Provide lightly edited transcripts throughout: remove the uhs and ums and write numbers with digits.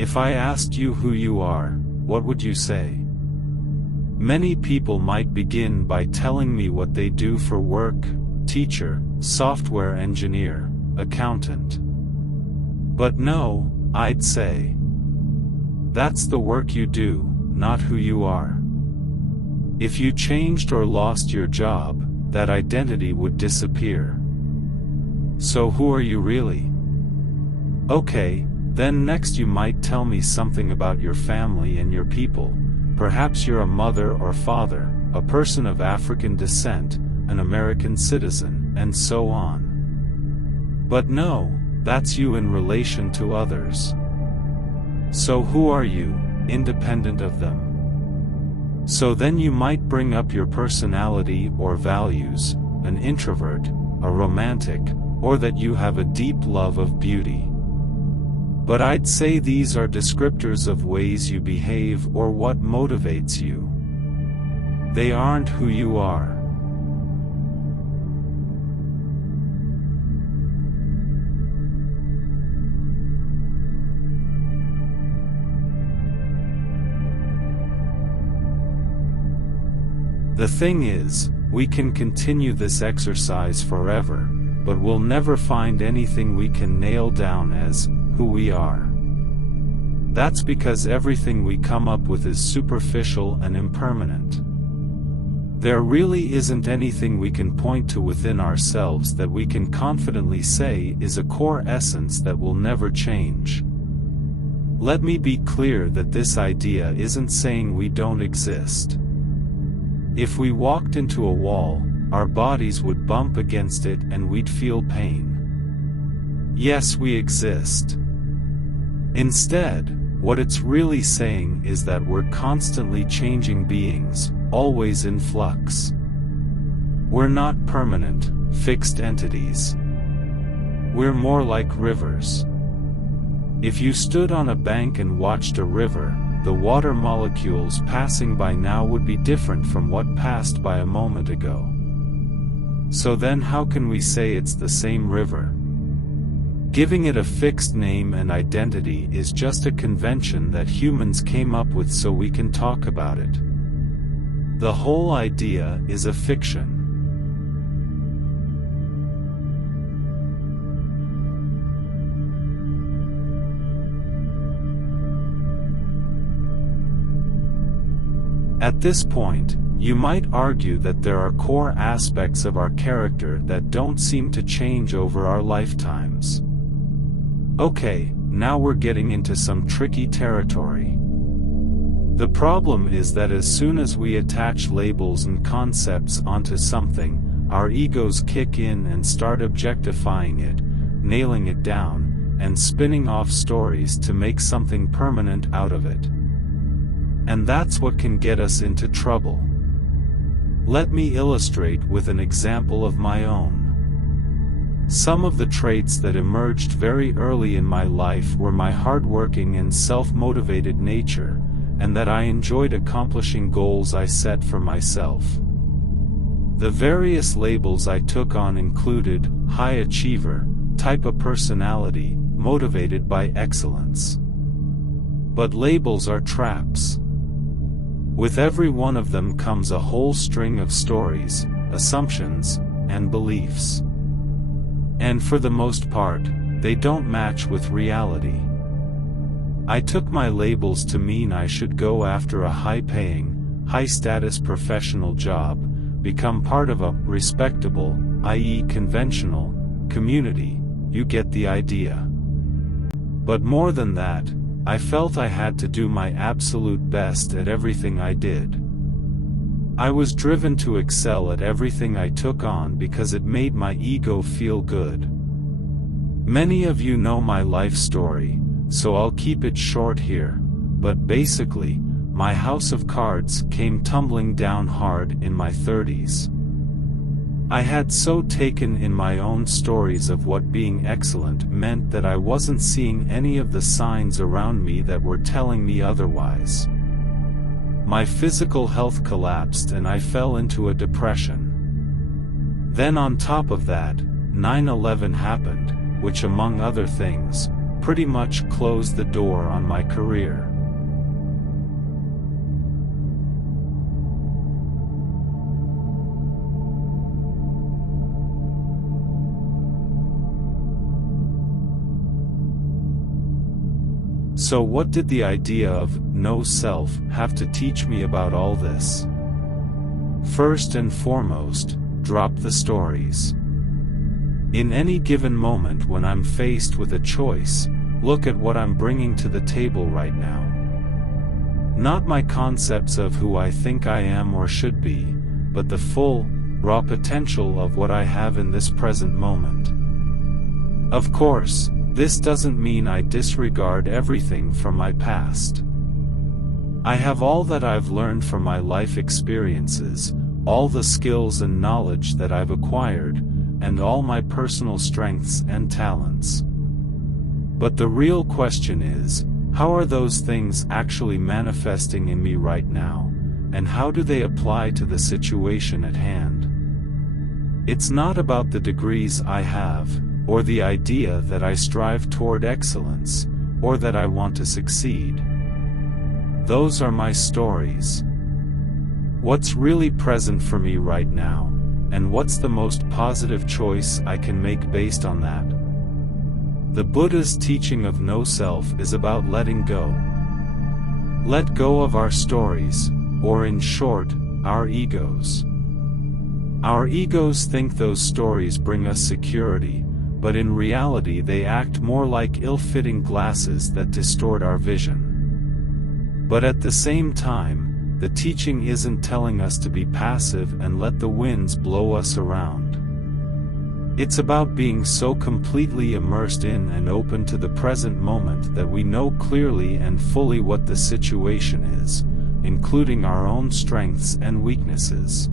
If I asked you who you are, what would you say? Many people might begin by telling me what they do for work: teacher, software engineer, accountant. But no, I'd say, that's the work you do, not who you are. If you changed or lost your job, that identity would disappear. So who are you really? Okay, then next you might tell me something about your family and your people. Perhaps you're a mother or father, a person of African descent, an American citizen, and so on. But no, that's you in relation to others. So who are you, independent of them? So then you might bring up your personality or values, an introvert, a romantic, or that you have a deep love of beauty. But I'd say these are descriptors of ways you behave or what motivates you. They aren't who you are. The thing is, we can continue this exercise forever, but we'll never find anything we can nail down as who we are. That's because everything we come up with is superficial and impermanent. There really isn't anything we can point to within ourselves that we can confidently say is a core essence that will never change. Let me be clear that this idea isn't saying we don't exist. If we walked into a wall, our bodies would bump against it and we'd feel pain. Yes, we exist. Instead, what it's really saying is that we're constantly changing beings, always in flux. We're not permanent, fixed entities. We're more like rivers. If you stood on a bank and watched a river, the water molecules passing by now would be different from what passed by a moment ago. So then how can we say it's the same river? Giving it a fixed name and identity is just a convention that humans came up with so we can talk about it. The whole idea is a fiction. At this point, you might argue that there are core aspects of our character that don't seem to change over our lifetimes. Okay, now we're getting into some tricky territory. The problem is that as soon as we attach labels and concepts onto something, our egos kick in and start objectifying it, nailing it down, and spinning off stories to make something permanent out of it. And that's what can get us into trouble. Let me illustrate with an example of my own. Some of the traits that emerged very early in my life were my hardworking and self-motivated nature, and that I enjoyed accomplishing goals I set for myself. The various labels I took on included high achiever, type of personality, motivated by excellence. But labels are traps. With every one of them comes a whole string of stories, assumptions, and beliefs. And for the most part, they don't match with reality. I took my labels to mean I should go after a high-paying, high-status professional job, become part of a respectable, i.e. conventional, community. You get the idea. But more than that, I felt I had to do my absolute best at everything I did. I was driven to excel at everything I took on because it made my ego feel good. Many of you know my life story, so I'll keep it short here, but basically, my house of cards came tumbling down hard in my 30s. I had so taken in my own stories of what being excellent meant that I wasn't seeing any of the signs around me that were telling me otherwise. My physical health collapsed and I fell into a depression. Then on top of that, 9/11 happened, which among other things, pretty much closed the door on my career. So what did the idea of no self have to teach me about all this? First and foremost, drop the stories. In any given moment when I'm faced with a choice, look at what I'm bringing to the table right now. Not my concepts of who I think I am or should be, but the full, raw potential of what I have in this present moment. Of course, this doesn't mean I disregard everything from my past. I have all that I've learned from my life experiences, all the skills and knowledge that I've acquired, and all my personal strengths and talents. But the real question is, how are those things actually manifesting in me right now, and how do they apply to the situation at hand? It's not about the degrees I have, or the idea that I strive toward excellence, or that I want to succeed. Those are my stories. What's really present for me right now, and what's the most positive choice I can make based on that? The Buddha's teaching of no self is about letting go. Let go of our stories, or in short, our egos. Our egos think those stories bring us security, but in reality they act more like ill-fitting glasses that distort our vision. But at the same time, the teaching isn't telling us to be passive and let the winds blow us around. It's about being so completely immersed in and open to the present moment that we know clearly and fully what the situation is, including our own strengths and weaknesses.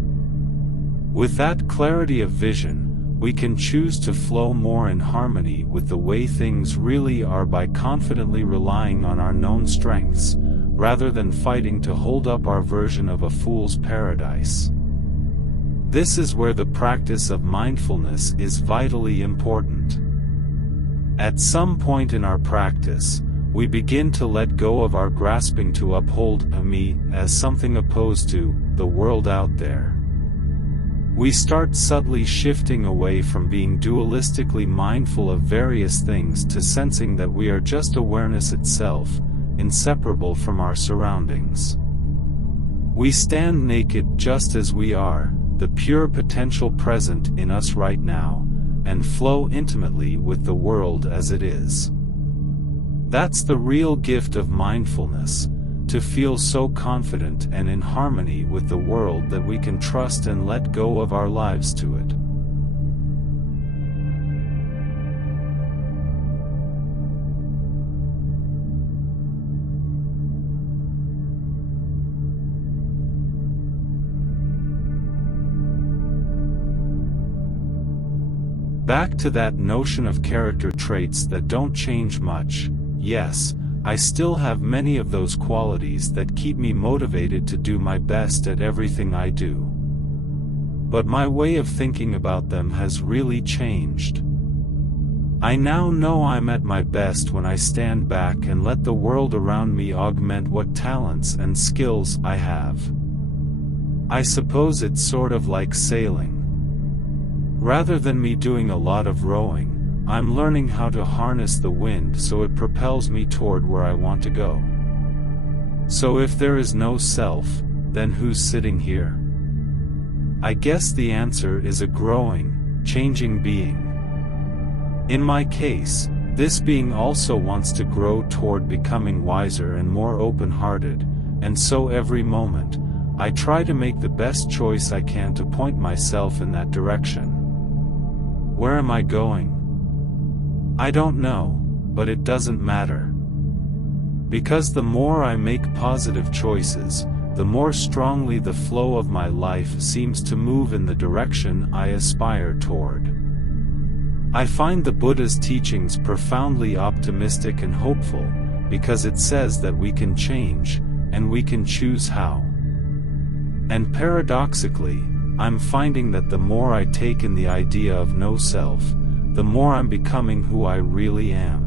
With that clarity of vision, we can choose to flow more in harmony with the way things really are by confidently relying on our known strengths, rather than fighting to hold up our version of a fool's paradise. This is where the practice of mindfulness is vitally important. At some point in our practice, we begin to let go of our grasping to uphold a me as something opposed to the world out there. We start subtly shifting away from being dualistically mindful of various things to sensing that we are just awareness itself, inseparable from our surroundings. We stand naked just as we are, the pure potential present in us right now, and flow intimately with the world as it is. That's the real gift of mindfulness, to feel so confident and in harmony with the world that we can trust and let go of our lives to it. Back to that notion of character traits that don't change much. Yes, I still have many of those qualities that keep me motivated to do my best at everything I do. But my way of thinking about them has really changed. I now know I'm at my best when I stand back and let the world around me augment what talents and skills I have. I suppose it's sort of like sailing. Rather than me doing a lot of rowing, I'm learning how to harness the wind so it propels me toward where I want to go. So if there is no self, then who's sitting here? I guess the answer is a growing, changing being. In my case, this being also wants to grow toward becoming wiser and more open-hearted, and so every moment, I try to make the best choice I can to point myself in that direction. Where am I going? I don't know, but it doesn't matter. Because the more I make positive choices, the more strongly the flow of my life seems to move in the direction I aspire toward. I find the Buddha's teachings profoundly optimistic and hopeful, because it says that we can change, and we can choose how. And paradoxically, I'm finding that the more I take in the idea of no self, the more I'm becoming who I really am.